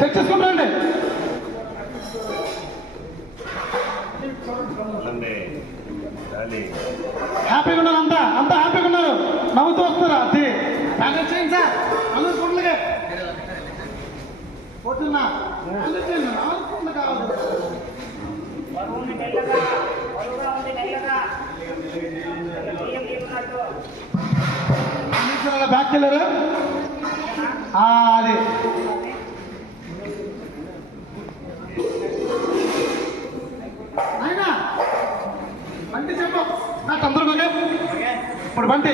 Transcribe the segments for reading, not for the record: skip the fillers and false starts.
Check చేసుకుని రండి. హ్యాపీగా ఉన్నారు, అంతా హ్యాపీగా ఉన్నారు, నవ్వుతూ వస్తారా? అది మేనేజ్ చేయండి సార్. అందరూ ఫోన్లకే పోతున్నా చేయండి, ఫోన్లు కావాలి. బ్యాక్ వెళ్ళారు. అది అయినా బంటి చెప్పు నాకు అందరూ ఇప్పుడు బంటి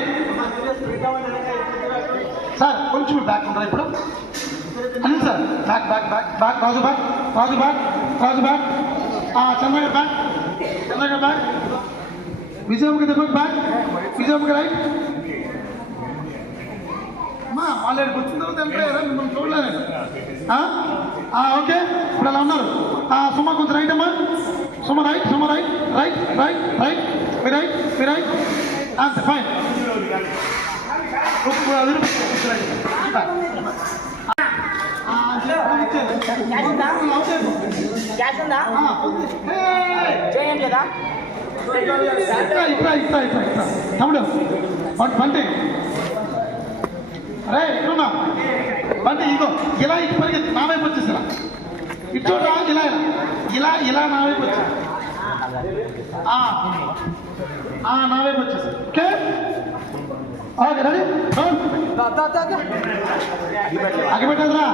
సార్ కొంచెం బ్యాక్ ఉంటారా ఇప్పుడు? Anil sir back back back back Raju back Raju back Raju back Chandragarh back Chandragarh back Vijayamukhi దెబ్బకి బ్యాక్ విజయముఖి రైట్. అమ్మా వాళ్ళు వచ్చిన తర్వాత వెళ్తారా? మిమ్మల్ని చూడలేదు. ఓకే ఇప్పుడు అలా ఉన్నారు. సుమ కొంచెం రైట్ అమ్మా, Suma right, Suma right right right right మీ రైట్ మీ రైట్ అంతే ఫైన్. తమ్ముడు బంటి అరే ఎక్కడున్నా బంటి ఇగో ఇలా ఇటు పరిగెత్తి నా వైపు వచ్చేసిరా. ఇటు చూడరా, ఇలా ఇలా ఇలా నా వైపు వచ్చేసి నా వైపు వచ్చేసి. Okay okay ready అగిపెట్టదురా.